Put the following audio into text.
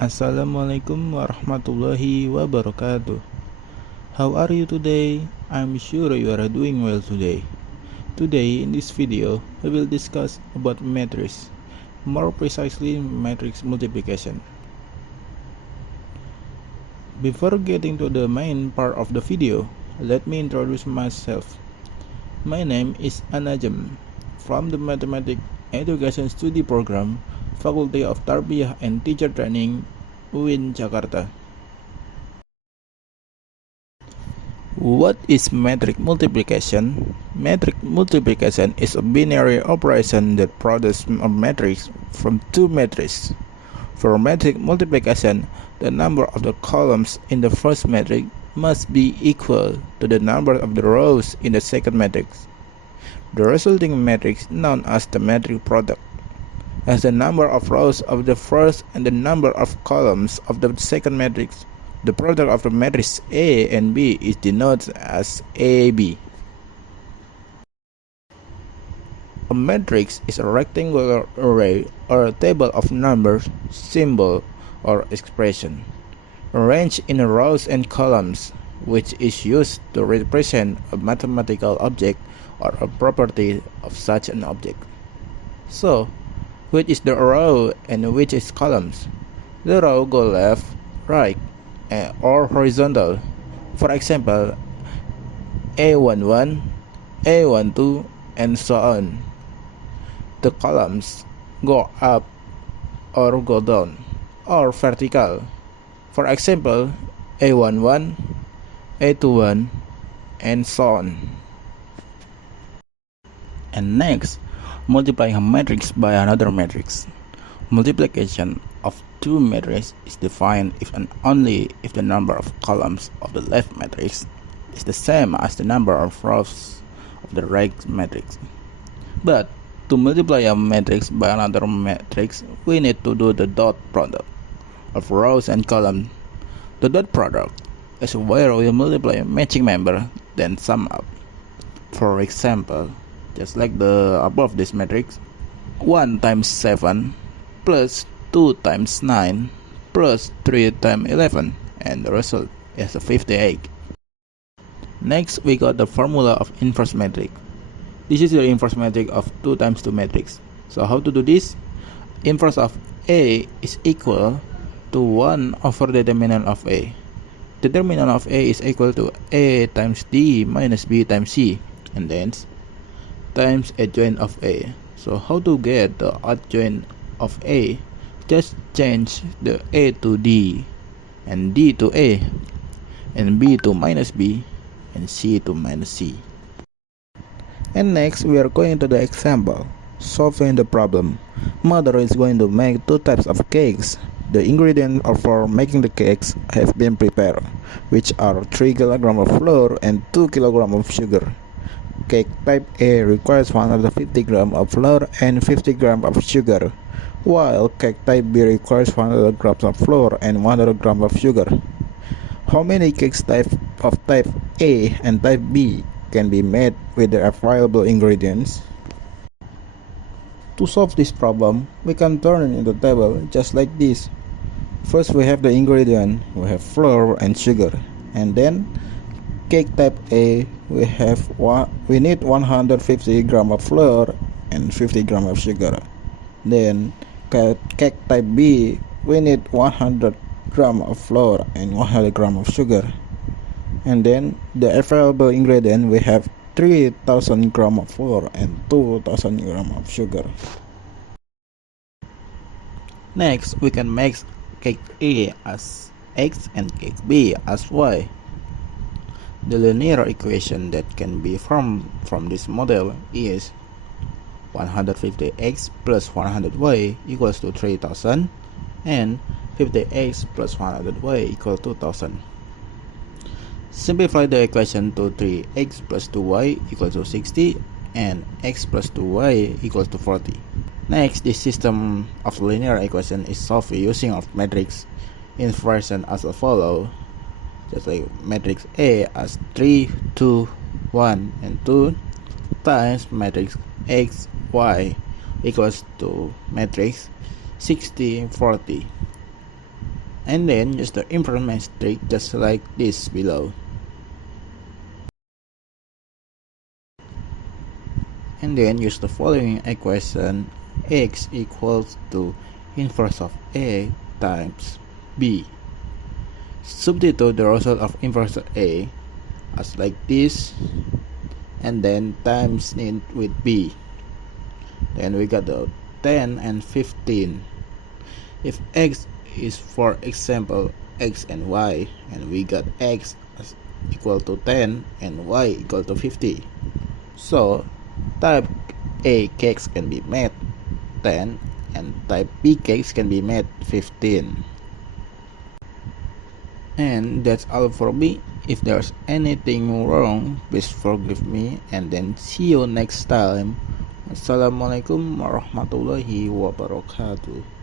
Assalamualaikum warahmatullahi wabarakatuh. How are you today? I'm sure you are doing well today. Today in this video, we will discuss about matrices, more precisely matrix multiplication. Before getting to the main part of the video, let me introduce myself. My name is Annajm from the Mathematics Education Study Program, Faculty of Tarbiyah and Teacher Training, UIN Jakarta. What is matrix multiplication? Matrix multiplication is a binary operation that produces a matrix from two matrices. For matrix multiplication, the number of the columns in the first matrix must be equal to the number of the rows in the second matrix. The resulting matrix known as the matrix product, as the number of rows of the first and the number of columns of the second matrix. The product of the matrices A and B is denoted as AB. A matrix is a rectangular array or a table of numbers, symbol, or expression, arranged in rows and columns, which is used to represent a mathematical object or a property of such an object. So, which is the row and which is columns? The row go left, right, or horizontal. For example, A11, A12, and so on. The columns go up or go down, or vertical. For example, A11, A21, and so on. And next, multiplying a matrix by another matrix. Multiplication of two matrices is defined if and only if the number of columns of the left matrix is the same as the number of rows of the right matrix. But to multiply a matrix by another matrix, we need to do the dot product of rows and columns. The dot product is where we multiply a matching member, then sum up. For example, just like the above this matrix, 1 times 7 plus 2 times 9 plus 3 times 11, and the result is 58. Next, we got the formula of inverse matrix. This is the inverse matrix of 2 times 2 matrix. So how to do this? Inverse of A is equal to 1 over the determinant of A. Determinant of A is equal to A times D minus B times C, and then times adjoint of A. So how to get the adjoint of A? Just change the A to D, and D to A, and B to minus B, and C to minus C. And next, we are going to the example, solving the problem. Mother is going to make two types of cakes. The ingredients for making the cakes have been prepared, which are 3 kg of flour and 2 kg of sugar. Cake type A requires 150 g of flour and 50 g of sugar, while cake type B requires 100 g of flour and 100 g of sugar. How many cakes of type A and type B can be made with the available ingredients? To solve this problem, we can turn it into a table just like this. First, we have the ingredient, we have flour and sugar, and then cake type A, we need 150 g of flour and 50 g of sugar. Then cake type B, we need 100 g of flour and 100 g of sugar. And then the available ingredient, we have 3000 g of flour and 2000 g of sugar. Next, we can make cake A as X and cake B as Y. The linear equation that can be formed from this model is 150x plus 100y equals to 3000, and 50x plus 100y equals to 2000. Simplify the equation to 3x plus 2y equals to 60, and x plus 2y equals to 40. Next, this system of linear equation is solved using of matrix inversion as follows. Just like matrix A as 3, 2, 1, and 2 times matrix X, Y equals to matrix 60, 40. and then use the improvement trick just like this below. And then use the following equation: x equals to inverse of a times b. Substitute the result of inverse of a as like this, and then times it with b. Then we got the 10 and 15. If x is, for example, x and y, and we got x as equal to 10 and y equal to 50, so type A cakes can be made 10 and type B cakes can be made 15. And that's all for me. If there's anything wrong, please forgive me, and then see you next time. Assalamualaikum warahmatullahi wabarakatuh.